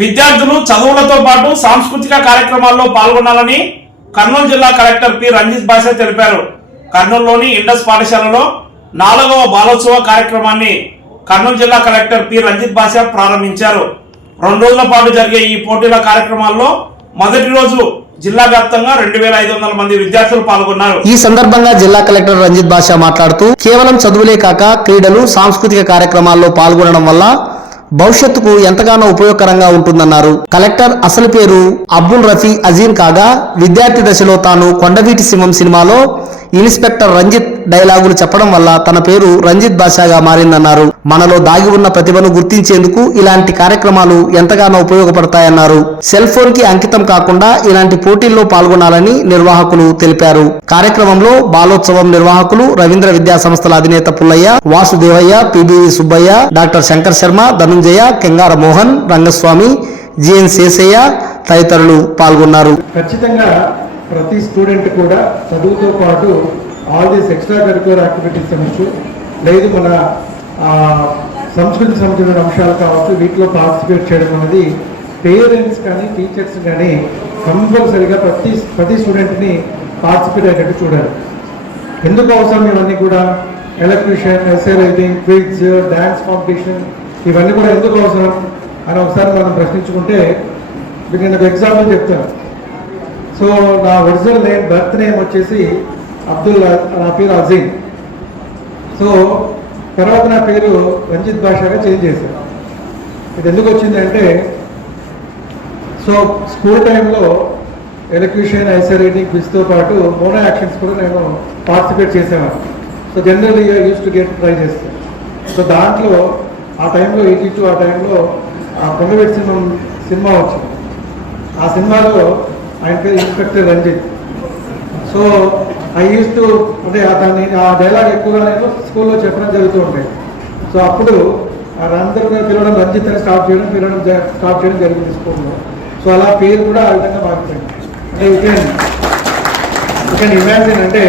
విద్యార్థులు చదువులతో పాటు సాంస్కృతిక కార్యక్రమాల్లో పాల్గొనాలని కర్నూలు జిల్లా కలెక్టర్ పి రంజిత్ బాషా తెలిపారు. కర్నూలులోని ఇండస్ పాఠశాలలో 4వ బాలోత్సవ కార్యక్రమాన్ని కర్నూలు జిల్లా కలెక్టర్ పి రంజిత్ బాషా ప్రారంభించారు. 2 రోజుల పాటు జరిగే ఈ పోటీల కార్యక్రమాల్లో మొదటి రోజు జిల్లా వ్యాప్తంగా 2500 మంది విద్యార్థులు పాల్గొన్నారు. ఈ సందర్భంగా జిల్లా కలెక్టర్ రంజిత్ బాషా మాట్లాడుతూ కేవలం చదువులే కాక క్రీడలు, సాంస్కృతిక కార్యక్రమాల్లో పాల్గొనడం వల్ల భవిష్యత్తుకు ఎంతగానో ఉపయోగకరంగా ఉంటుందన్నారు. కలెక్టర్ అసలు పేరు అబ్దుల్ రఫీ అజీన్ కాగా విద్యార్థి దశలో తాను కొండవీటి సింహం సినిమాలో ఇన్స్పెక్టర్ రంజిత్ డైలాగులు చెప్పడం వల్ల తన పేరు రంజిత్ బాషాగా మారిందన్నారు. మనలో దాగి ఉన్న ప్రతిభను గుర్తించేందుకు ఇలాంటి కార్యక్రమాలు ఎంతగానో ఉపయోగపడతాయన్నారు. సెల్ ఫోన్ కి అంకితం కాకుండా ఇలాంటి పోటీల్లో పాల్గొనాలని నిర్వాహకులు తెలిపారు. కార్యక్రమంలో బాలోత్సవం నిర్వాహకులు రవీంద్ర విద్యా సంస్థల అధినేత పుల్లయ్య, వాసుదేవయ్య, పిబివి సుబ్బయ్య, డాక్టర్ శంకర్ శర్మ, ధనుంజయ, కెంగార మోహన్, రంగస్వామి, జిఎన్ శేషయ్య తదితరులు పాల్గొన్నారు. ఖచ్చితంగా ప్రతి స్టూడెంట్ కూడా చదువుతో పాటు all these extra curricular activities అవ్వచ్చు, లేదు మన సంస్కృతికి సంబంధించిన అంశాలు కావచ్చు, వీటిలో పార్టిసిపేట్ చేయడం అనేది పేరెంట్స్ కానీ టీచర్స్ కానీ కంపల్సరీగా ప్రతి స్టూడెంట్ని పార్టిసిపేట్ అయ్యేటట్టు చూడాలి. ఎందుకు అవసరం ఇవన్నీ కూడా? Electrician, essay writing, quiz, dance competition, ఇవన్నీ కూడా ఎందుకు అవసరం అని ఒకసారి మనం ప్రశ్నించుకుంటే నేను ఒక ఎగ్జాంపుల్ చెప్తాను. సో నా ఒరిజినల్ నేమ్, బర్త్ నేమ్ వచ్చేసి నా పేరు అజీమ్. సో తర్వాత నా పేరు రంజిత్ బాషాగా చేంజ్ చేశాను. ఇది ఎందుకు వచ్చిందంటే, సో స్కూల్ టైంలో ఎలక్ట్రిషియన్, ఐసర్ రైటింగ్, క్విజ్తో పాటు మోనో యాక్షన్స్ కూడా నేను పార్టిసిపేట్ చేసేవాను. So generally use to get try చేస్తాను. సో దాంట్లో ఆ టైంలో 82 ఆ టైంలో కొండవీటి సినిమా వచ్చింది. ఆ సినిమాలో ఆయన పేరు inspector Ranjith. So I use to అంటే ఆ డైలాగ్ ఎక్కువగా నేను స్కూల్లో చెప్పడం జరుగుతూ ఉండేది. సో అప్పుడు అందరూ పిలవడం రంజిత్ అని స్టార్ట్ చేయడం జరిగింది స్కూల్లో. సో అలా పేరు కూడా ఆ విధంగా మారిపోయింది. అంటే యూ కెన్ ఇమాజిన్ అంటే